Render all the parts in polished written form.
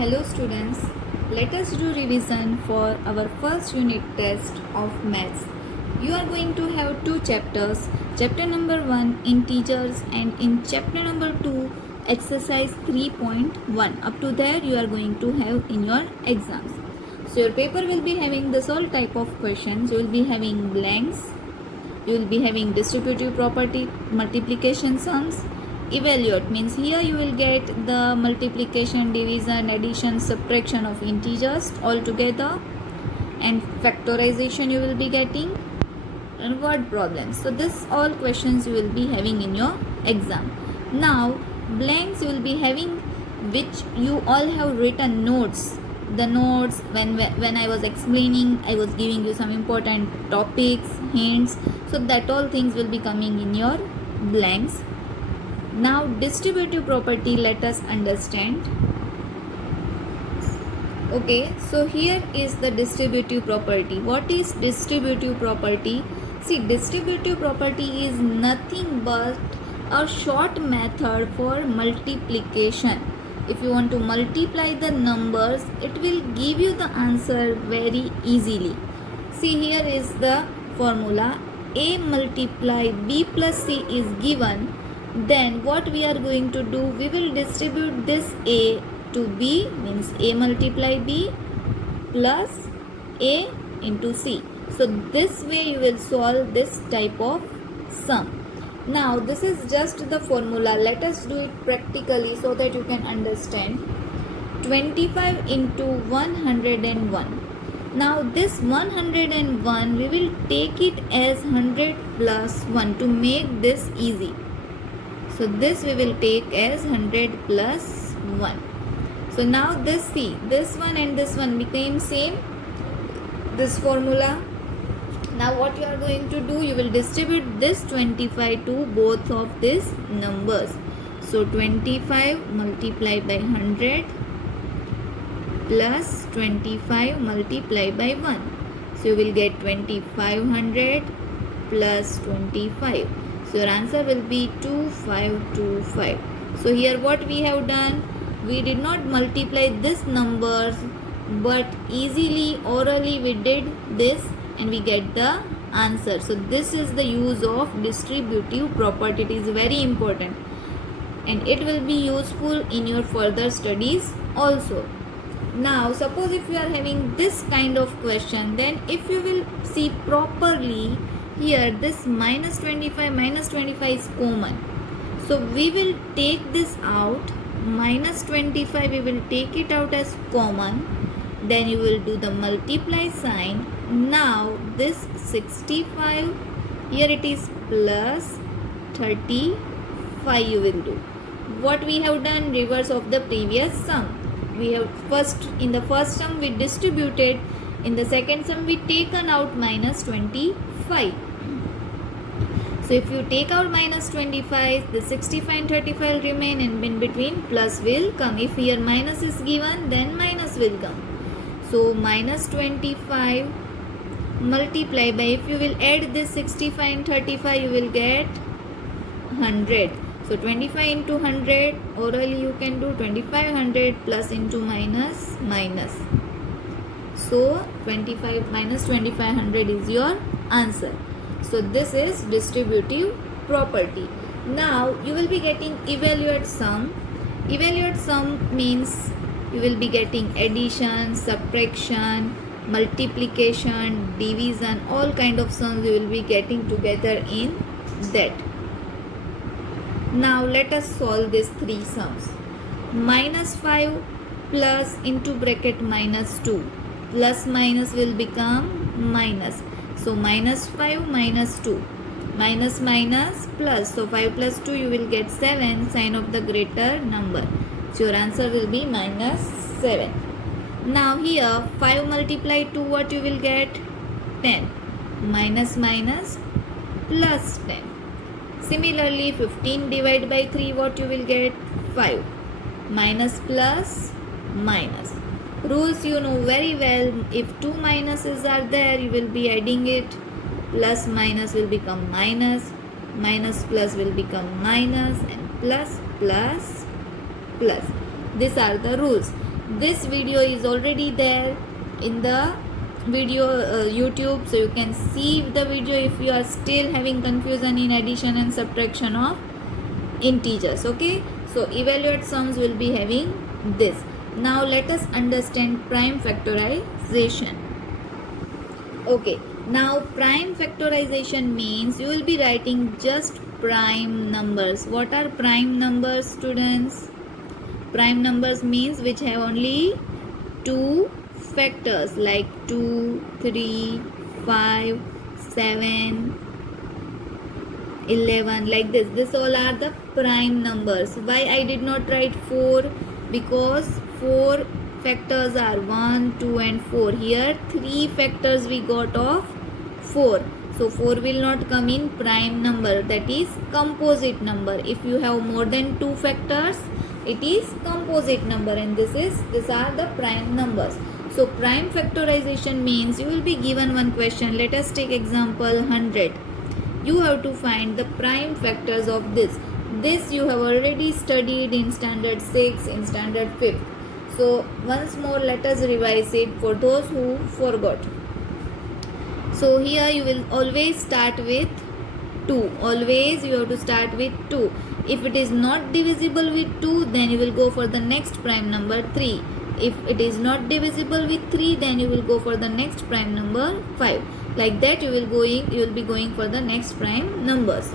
Hello students, let us do revision for our first unit test of maths. You are going to have two chapters, chapter number 1 integers and in chapter number 2 exercise 3.1. Up to there you are going to have in your exams. So your paper will be having this all type of questions. You will be having blanks, you will be having distributive property, multiplication sums. Evaluate means here you will get the multiplication, division, addition, subtraction of integers all together, and factorization you will be getting, and word problems. So this all questions you will be having in your exam. Now blanks you will be having, which you all have written notes. The notes, when I was explaining, I was giving you some important topics, hints, so that all things will be coming in your blanks. Now distributive property, let us understand. Okay, so here is the distributive property. What is distributive property? See, distributive property is nothing but a short method for multiplication. If you want to multiply the numbers, it will give you the answer very easily. See, here is the formula. A multiply B plus C is given. Then what we are going to do, we will distribute this A to B, means A multiply B plus A into C. So this way you will solve this type of sum. Now this is just the formula. Let us do it practically so that you can understand. 25 into 101. Now this 101 we will take it as 100 plus 1 to make this easy. So this we will take as 100 plus 1. So now this, see, this one and this one became same, this formula. Now what you are going to do, you will distribute this 25 to both of these numbers. So 25 multiplied by 100 plus 25 multiplied by 1. So you will get 2500 plus 25. So your answer will be 2525. So here what we have done, we did not multiply these numbers, but easily orally we did this and we get the answer. So this is the use of distributive property. It is very important and it will be useful in your further studies also. Now suppose if you are having this kind of question, then if you will see properly, here this minus 25 is common. So we will take this out, minus 25 we will take it out as common. Then you will do the multiply sign. Now this 65, here it is plus 35 you will do. What we have done, reverse of the previous sum. We have in the first sum we distributed, in the second sum we taken out minus 25. So if you take out minus 25, the 65 and 35 will remain and in between plus will come. If here minus is given, then minus will come. So minus 25 multiply by, if you will add this 65 and 35, you will get 100. So 25 into 100, orally you can do 2500 plus into minus. So 25 minus 2500 is your answer. So this is distributive property. Now you will be getting evaluate sum. Evaluate sum means you will be getting addition, subtraction, multiplication, division, all kind of sums you will be getting together in that. Now let us solve these three sums. Minus 5 plus into bracket minus 2. Plus minus will become minus. So minus 5 minus 2. Minus plus. So 5 plus 2 you will get 7, sign of the greater number. So your answer will be minus 7. Now here 5 multiplied 2, what you will get? 10. Minus plus 10. Similarly 15 divided by 3, what you will get? 5. Minus plus minus. Rules you know very well. If two minuses are there, you will be adding it. Plus minus will become minus. Minus plus will become minus. And plus plus plus. These are the rules. This video is already there in the video YouTube, so you can see the video if you are still having confusion in addition and subtraction of integers. Okay, so evaluate sums will be having this. Now let us understand prime factorization. Okay, now prime factorization means you will be writing just prime numbers. What are prime numbers, students? Prime numbers means which have only two factors like 2, 3, 5, 7, 11, like this. This all are the prime numbers. Why I did not write 4? Because 4 factors are 1, 2 and 4. Here 3 factors we got of 4. So 4 will not come in prime number, that is composite number. If you have more than 2 factors, it is composite number, and these are the prime numbers. So prime factorization means you will be given one question. Let us take example 100. You have to find the prime factors of this. This you have already studied in standard 6, in standard 5th. So once more let us revise it for those who forgot. So here you will always start with 2. Always you have to start with 2. If it is not divisible with 2, then you will go for the next prime number 3. If it is not divisible with 3, then you will go for the next prime number 5. Like that you will be going for the next prime numbers.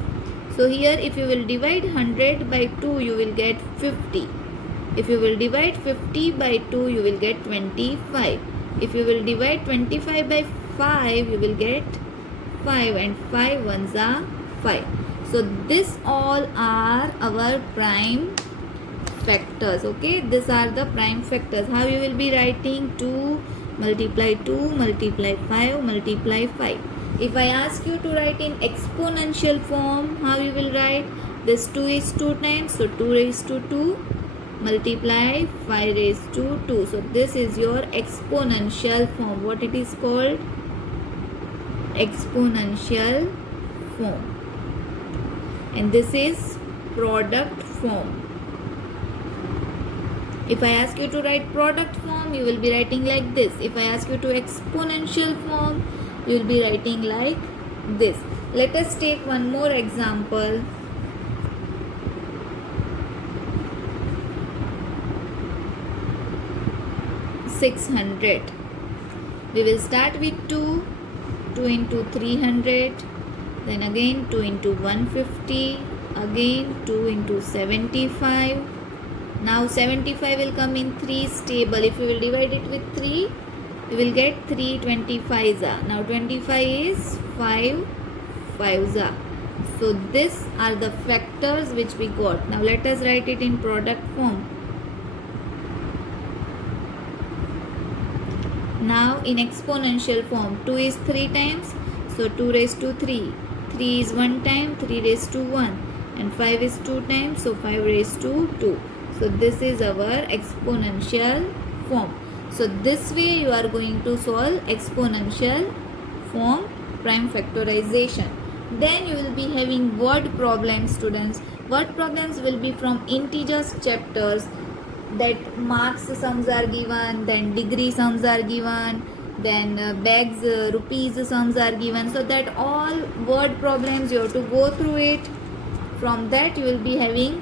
So here if you will divide 100 by 2, you will get 50. If you will divide 50 by 2, you will get 25. If you will divide 25 by 5, you will get 5, and 5 ones are 5. So this all are our prime factors. Okay, these are the prime factors. How you will be writing? 2 multiply 2 multiply 5 multiply 5. If I ask you to write in exponential form, how you will write? This 2 is 2 times, so 2 raised to 2 multiply 5 raised to 2. So this is your exponential form. What it is called? Exponential form. And this is product form. If I ask you to write product form, you will be writing like this. If I ask you to exponential form, you will be writing like this. Let us take one more example. $600. We will start with 2 into 300, then again 2 into 150, again 2 into 75. Now 75 will come in 3's table. If you will divide it with 3, you will get 3 25s. Now 25 is 5 5s. So these are the factors which we got. Now let us write it in product form. Now in exponential form, 2 is 3 times, so 2 raised to 3. 3 is 1 time, 3 raised to 1. And 5 is 2 times, so 5 raised to 2. So this is our exponential form. So this way you are going to solve exponential form prime factorization. Then you will be having word problems, students. Word problems will be from integers chapters. That marks sums are given, then degree sums are given, then bags, rupees sums are given. So that all word problems you have to go through it. From that you will be having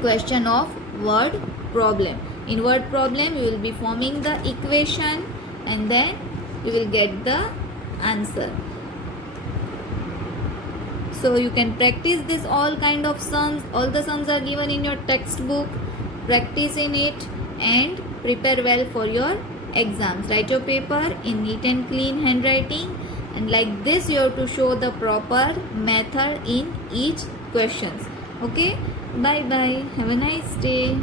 question of word problem. In word problem you will be forming the equation and then you will get the answer. So you can practice this all kind of sums. All the sums are given in your textbook. Practice in it and prepare well for your exams. Write your paper in neat and clean handwriting, and like this you have to show the proper method in each questions. Okay, bye bye, have a nice day.